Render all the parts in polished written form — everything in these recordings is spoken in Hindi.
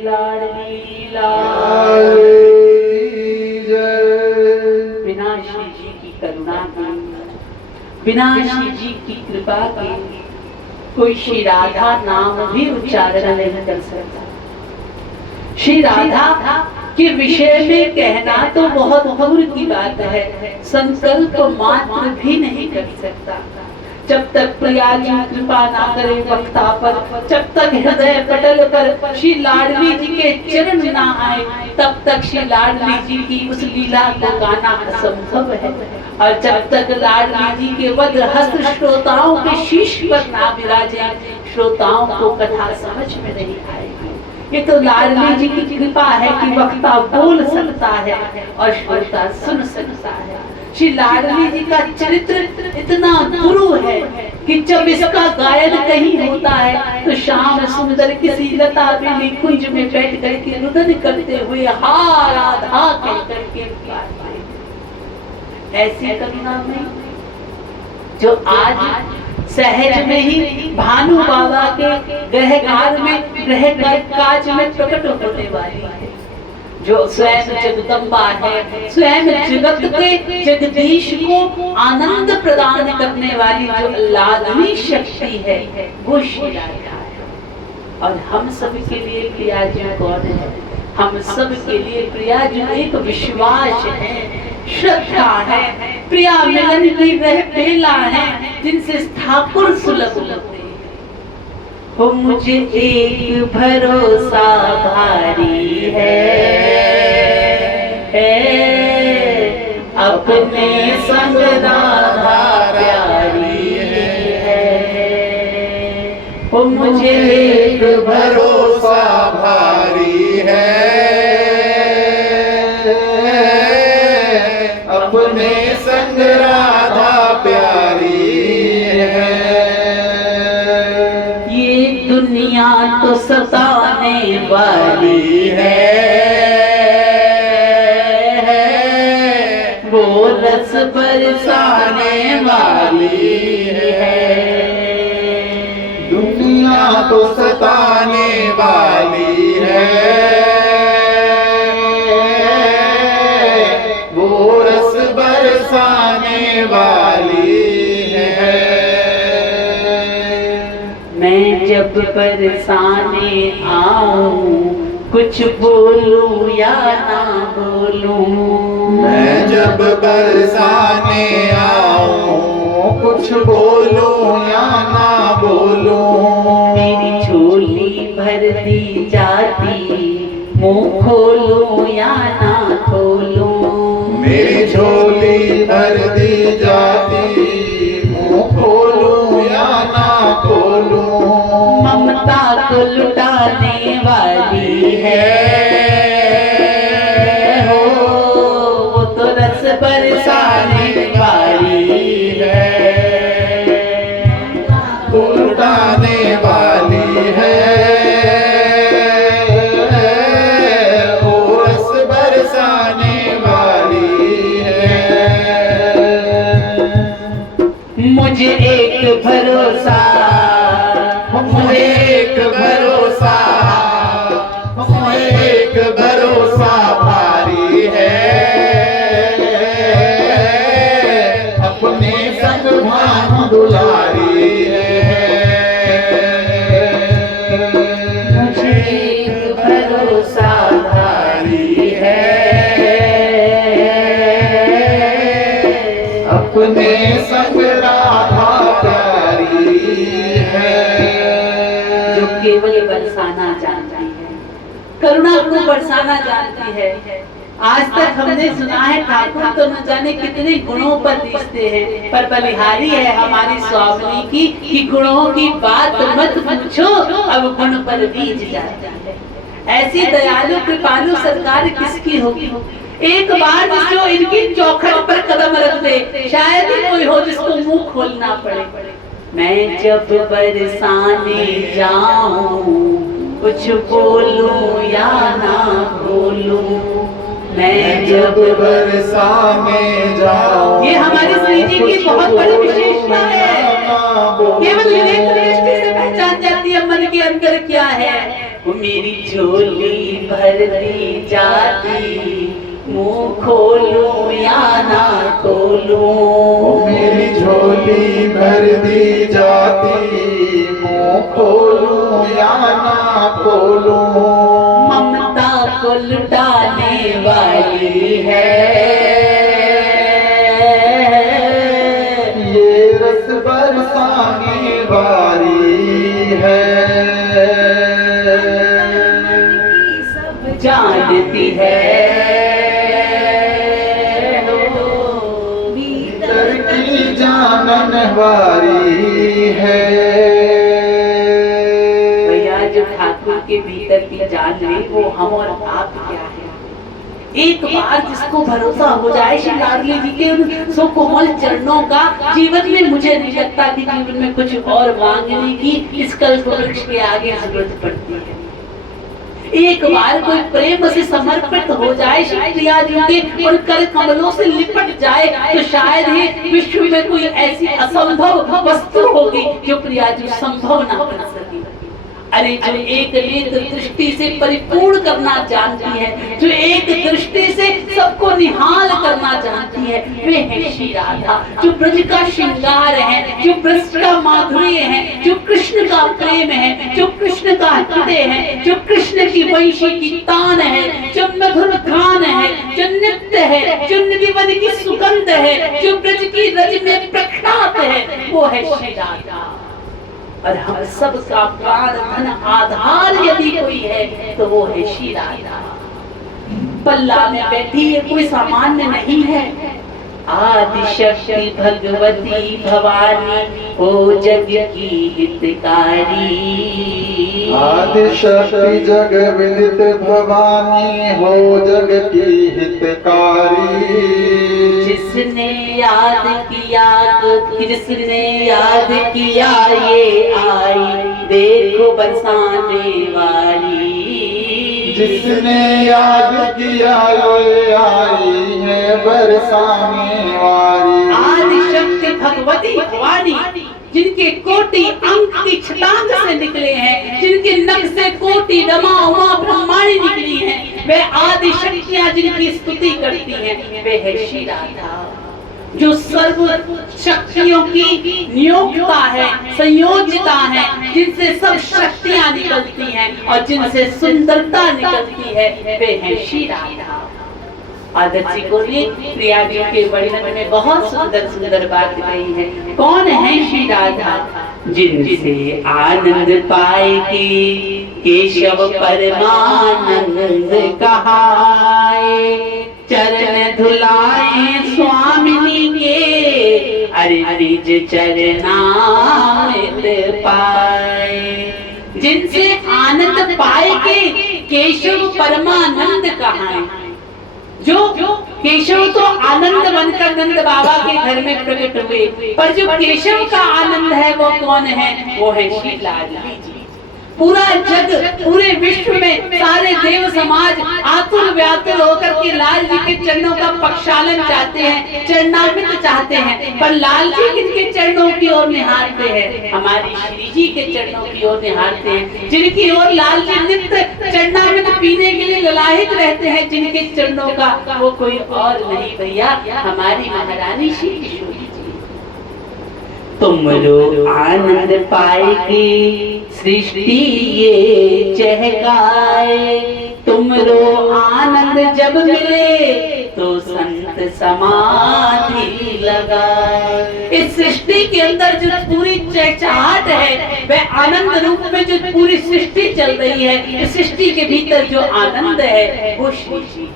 लाडली बिना श्री जी की करुणा के, बिना श्री जी की कृपा के कोई श्री राधा नाम भी उच्चारण नहीं कर सकता। श्री राधा के विषय में कहना तो बहुत दूर की बात है, संकल्प मात्र भी नहीं कर सकता। जब तक प्रिया जी कृपा ना करे वक्ता पर, जब तक हृदय पटल पर श्री लाडली जी के चरण ना आए, तब तक श्री लाडली जी की उस लीला को गाना असंभव है। और जब तक लाडली जी के वज्र हस्त श्रोताओं के शीश पर ना विराजे, श्रोताओं को कथा समझ में नहीं आएगी। ये तो लाडली जी की कृपा है कि वक्ता बोल सकता है और श्रोता सुन सकता है। श्री लाडली जी का चरित्र इतना गुरु है कि जब इसका गायन कहीं होता है तो शाम सुंदर किसी लता बेली कुंज में बैठ करके रुदन करते हुए हा राधा कह करके ऐसी करुणा में जो आज सहज में ही भानु बाबा के ग्रहकाल में ग्रह काज में प्रकट होने वाली है, जो स्वयं जगदम्बा है, स्वयं जगत के जगदीश को आनंद प्रदान करने वाली जो लाडली शक्ति है, वो श्री राधा है। और हम सब के लिए प्रिया जी कौन है? हम सब के लिए प्रिया जी एक विश्वास है, श्रद्धा है, प्रिया मिलन की वह बेला है जिनसे ठाकुर सुलभ होते हैं। हो मुझे एक भरोसा भारी है, अपने संग राधा प्यारी है। हो मुझे एक भरोसा भारी है, अपने संग राधा प्यारी है। ये दुनिया तो सताने वाली है, वो रस बरसाने वाली है। दुनिया तो सताने वाली है, वो रस बरसाने वाली है। मैं जब बरसाने आऊं कुछ बोलूं या ना बोलूं, मैं जब बरसाने आऊं कुछ बोलूं या ना बोलूं, मेरी झोली भर दी जाती मुंह खोलूं या ना खोलूं, मेरी झोली भर दी जाती मुंह खोलूं या ना खोलूं। ममता को लुटाने वाली है, हो वो तो रस बरसाने वाली है, लुटाने वाली है, वो रस बरसाने वाली है। मुझे एक भरोसा, मुझे एक भरोसा, मुझे एक भरोसा भारी है, अपने संग भानु दुलारी है। मुझे एक भरोसा भारी है, अपने संग राधा प्यारी है। जो केवल बरसाना जानती है, करुणा को बरसाना जानती है। आज तक हमने सुना है ठाकुर तो न जाने कितने गुणों पर रीझते हैं, पर बलिहारी है हमारी स्वामिनी की कि गुणों की बात मत पूछो, अब गुण पर रीझ जाती है। ऐसी दयालु कृपालु सरकार किसकी होगी? एक बार जो इनकी चौखट पर कदम रख दे, शायद ही कोई हो जिसको मुंह खोलना पड़े। मैं जब बरसाने जाऊं कुछ बोलूं या ना बोलूं, मैं जब बरसाने जाऊं, ये हमारी श्री जी की बहुत बड़ी विशेषता है। केवल नेत्र दृष्टि से पहचान जाती है मन के अंदर क्या है। मेरी मेरी झोली भर दी जाती, मुंह खोलूं या ना खोलूं। मेरी झोली भर दी जाती, मुंह खोलूं या ना खोलूं। ममता को लुटाने वाली है, ये रस बरसाने वाली है। जानती है भीतर की जानन वाली है। भैया जो ठाकुर के भीतर की जान ले वो हम और आप क्या है। एक बार जिसको भरोसा हो जाए श्री लाडली जी के उन सो कोमल चरणों का, जीवन में मुझे नहीं लगता कि जीवन में कुछ और मांगने की इस कल्प वृक्ष के आगे जरूरत पड़ती है। एक बार कोई प्रेम से समर्पित हो जाए श्री प्रिया जी के और कर कमलों से लिपट जाए तो शायद ही विश्व में कोई ऐसी असंभव वस्तु होगी जो प्रिया जी संभव ना कर सके। अरे जो एक नेत्र दृष्टि से परिपूर्ण करना जानती है, जो एक दृष्टि से सबको निहाल करना जानती है, वे है श्री राधा। जो ब्रज का श्रृंगार है, जो ब्रज का माधुर्य है, जो कृष्ण का प्रेम है, जो कृष्ण का हृदय है, जो कृष्ण की वंशी की तान है, जो मधुर गान है, जो नृत्य है, जो निधिवन की सुगंध है, जो ब्रज की रज में प्रख्यात है, वो है श्री राधा। और हम सब का प्राण धन आधार यदि कोई है तो वो है श्री राधा। पल्ला में बैठी है, कोई सामान्य नहीं है। आदि शक्ति भगवती भवानी ओ जग की हितकारी। आदि शक्ति जग विदित भवानी हो जग की हितकारी। जिसने याद किया जिसने याद किया ये आई, देखो बरसाने वाली। जिसने याद किया ये आई है बरसाने वाली। आदि शक्ति भगवती भवानी, जिनके कोटि अंक की छलांग से निकले हैं, जिनके नख से कोटि रमा उमा ब्रह्मांडी निकली हैं, वे आदि शक्तियां जिनकी स्तुति करती हैं, वे है श्री राधा। जो सर्व शक्तियों की नियोक्ता है, संयोजिता है, जिनसे सब शक्तियां निकलती हैं और जिनसे सुंदरता निकलती है, वे है श्री राधा। आदर्श जी को प्रिया जी के वर्णन में बहुत सुंदर सुंदर बात कही है। कौन है श्री राधा? जिनसे आनंद पाएगी केशव परमानंद कहाए, चरण धुलाए स्वामिनी के, अरे निज चरणामृत पाए। जिनसे आनंद पाएगी केशव परमानंद कहाए। जो केशव तो आनंद बनकर नंद बाबा के घर में प्रकट हुए, पर जो केशव का आनंद है वो कौन है? वो है श्री लाडली जी। पूरा जग, पूरे विश्व में सारे देव समाज आतुर व्याकुल होकर के लाल जी के चरणों का प्रक्षालन चाहते हैं, चरणामृत चाहते हैं, पर लाल जी किनके चरणों की ओर निहारते हैं? हमारी श्री जी के चरणों की ओर निहारते हैं, जिनकी ओर लाल जी नित्य चरणामृत पीने के लिए ललाहित रहते हैं, जिनके चरणों का वो कोई और नहीं भैया, हमारी महारानी श्री किशोरी जी। तुम लोग आनंद पाएगी सृष्टि ये चहकाए, तुम लोग आनंद जब मिले तो संत समाधि लगाए। इस सृष्टि के अंदर जो पूरी चहचहाट है, वह आनंद रूप में जो पूरी सृष्टि चल रही है, इस सृष्टि के भीतर जो आनंद है वो श्री जी।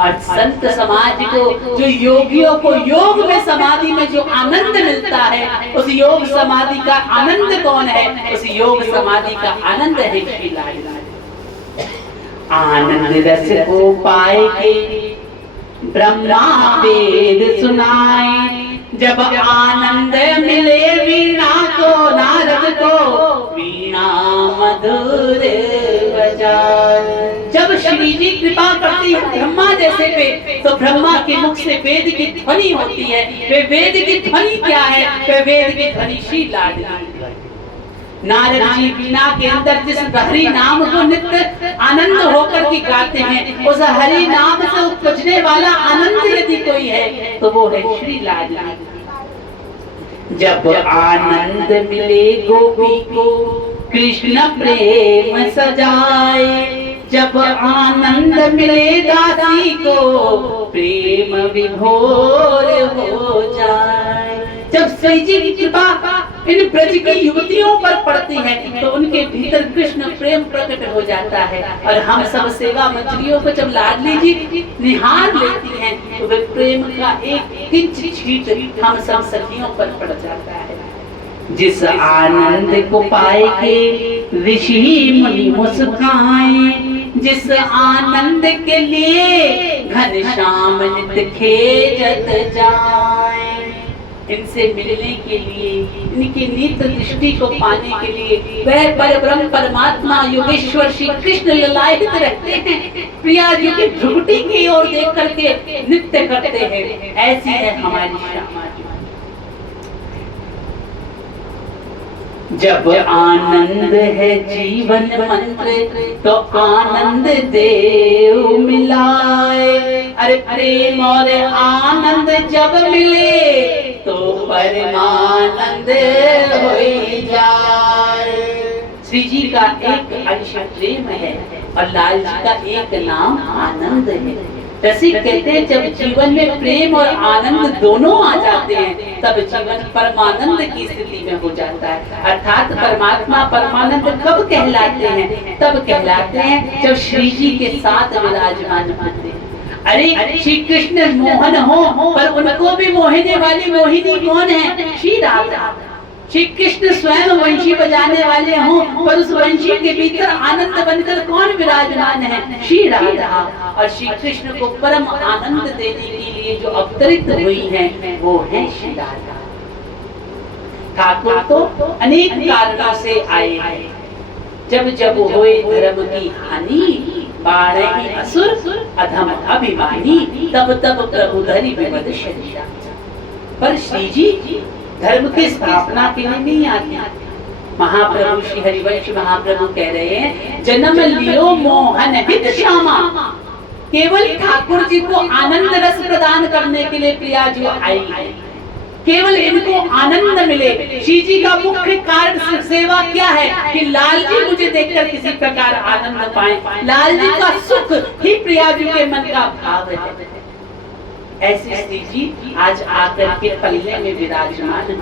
और संत समाज को, जो योगियों को योग में समाधि में जो आनंद मिलता है, उस योग समाधि का आनंद कौन है? उस योग समाधि का आनंद है श्री लाडली। आनंद रस को पाएंगे ब्रह्मा वेद सुनाए, जब आनंद मिले वीणा को नारद को, वीणा मधुर बजाए। जब श्री जी कृपा करती है ब्रह्मा जैसे पे, तो ब्रह्मा के मुख से वेद की ध्वनि होती है। वे वेद की ध्वनि क्या है? वे वेद की ध्वनि श्री लाडली। नारद जी वीणा के अंदर जिस हरि नाम को नित्य आनंद होकर के गाते हैं, उस हरि नाम से उपजने वाला आनंद यदि कोई है तो वो है श्री लाडली। जब आनंद मिले गोपी को कृष्ण प्रेम सजाए, जब आनंद मिले दासी को प्रेम विभोर हो जाए। जब श्री जी की कृपा इन ब्रज की युवतियों पर पड़ती है तो उनके भीतर कृष्ण प्रेम प्रकट हो जाता है, और हम सब सेवा मंजरियों को जब लाडली जी निहार लेती हैं तो वे प्रेम का एक किंच छींट हम सब सखियों पर पड़ जाता है। जिस आनंद को पाए के ऋषि मुनि मुस्काए, जिस आनंद के लिए घनश्याम नित खेजत जाए। इनसे मिलने के लिए, इनकी नित्य दृष्टि को पाने के लिए वह परब्रह्म परमात्मा योगेश्वर श्री कृष्ण ललायित रहते हैं। प्रिया जी की भ्रुकुटी की ओर देख करके नृत्य करते हैं। ऐसी है हमारी श्यामा जी। जब आनंद है जीवन मंत्र तो आनंद देव मिलाए। अरे प्रेम और आनंद जब मिले तो परमानंद हो जाए। श्री जी का एक अंश प्रेम है और लाल जी का एक नाम आनंद है। रसिक कहते हैं जब जीवन में प्रेम और आनंद दोनों आ जाते हैं तब जीवन परमानंद की स्थिति में हो जाता है। अर्थात परमात्मा परमानंद कब कहलाते हैं? तब कहलाते हैं जब श्री जी के साथ विराजमान होते हैं। अरे श्री कृष्ण मोहन हो पर उनको भी मोहिने वाली मोहिनी कौन है? श्री राधा। श्री कृष्ण स्वयं वंशी बजाने वाले हों पर उस वंशी के भीतर आनंद बनकर कौन विराजमान है? श्री राधा। और श्री कृष्ण को परम आनंद देने के लिए जो अवतरित हुई हैं वो है श्री राधा। ठाकुर तो अनेक कारणों से आए हैं। जब जब होए धर्म की हानि, बाढ़े असुर अधम अभिमानी, तब तब प्रभु धरि विपद शरीरा। पर श्री जी धर्म की स्थापना के लिए नहीं आते। महाप्रभु श्री हरिवंश महाप्रभु कह रहे हैं जन्म लियो मोहन हित श्यामा। केवल ठाकुर जी को आनंद रस प्रदान करने के लिए प्रिया जी आई है। केवल इनको आनंद मिले। श्री जी का मुख्य कार्य सेवा क्या है कि लाल जी मुझे देखकर किसी प्रकार आनंद पाए। लाल जी का सुख ही प्रिया जी के मन का भाव है। ऐसी श्री जी आज आकर के पल्ले में विराजमान है।